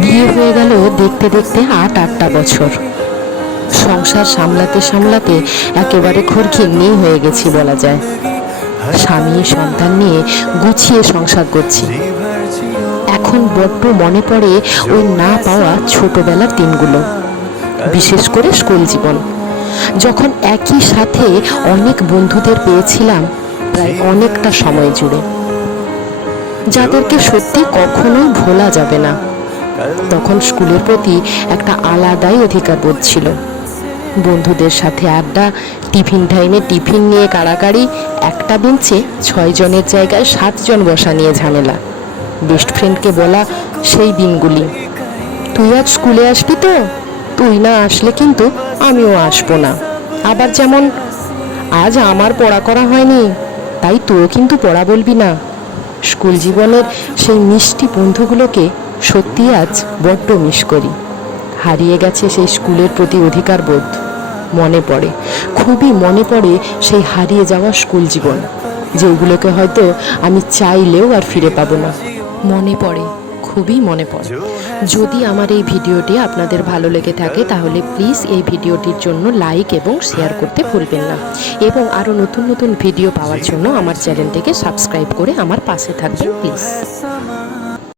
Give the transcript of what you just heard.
বিয়ে হয়ে গেল দেখতে দেখতে আট, আটটা বছর। সংসার সামলাতে সামলাতে একেবারে খোরখিন্নি হয়ে গেছি বলা যায়। স্বামী, সন্তান নিয়ে গুছিয়ে সংসার করছি। এখন বড্ড মনে পড়ে ওই না পাওয়া ছোটবেলার দিনগুলো, বিশেষ করে স্কুল জীবন। যখন একই সাথে অনেক বন্ধুদের পেয়েছিলাম, প্রায় অনেকটা সময় জুড়ে। যাদেরকে সত্যি কখনোই ভোলা যাবে না। তখন স্কুলের প্রতি একটা আলাদাই অধিকার বোধ ছিল। বন্ধুদের সাথে আড্ডা, টিফিন টাইমে টিফিন নিয়ে কাড়াকাড়ি, একটা বেঞ্চে ছয় জনের জায়গায় সাতজন বসা নিয়ে ঝামেলা। বেস্ট ফ্রেন্ডকে বলা সেই দিনগুলি। তুই আজ স্কুলে আসবি তো? তুই না আসলে কিন্তু আমিও আসব না। আবার যেমন, আজ আমার পড়া করা হয়নি, তাই তোও কিন্তু পড়া বলবি না। স্কুল জীবনের সেই মিষ্টি বন্ধুগুলোকে সত্যি আজ বড্ড মিস করি। হারিয়ে গেছে সেই স্কুলের প্রতি অধিকার বোধ। মনে পড়ে, খুবই মনে পড়ে সেই হারিয়ে যাওয়া স্কুল জীবন, যেগুলোকে হয়তো আমি চাইলেও আর ফিরে পাবো না। মনে পড়ে, খুবই মনে পড়ে। যদি আমার এই ভিডিওটি আপনাদের ভালো লেগে থাকে, তাহলে প্লিজ এই ভিডিওটির জন্য লাইক এবং শেয়ার করতে ভুলবেন না। এবং আরও নতুন নতুন ভিডিও পাওয়ার জন্য আমার চ্যানেলটিকে সাবস্ক্রাইব করে আমার পাশে থাকবেন, প্লিজ।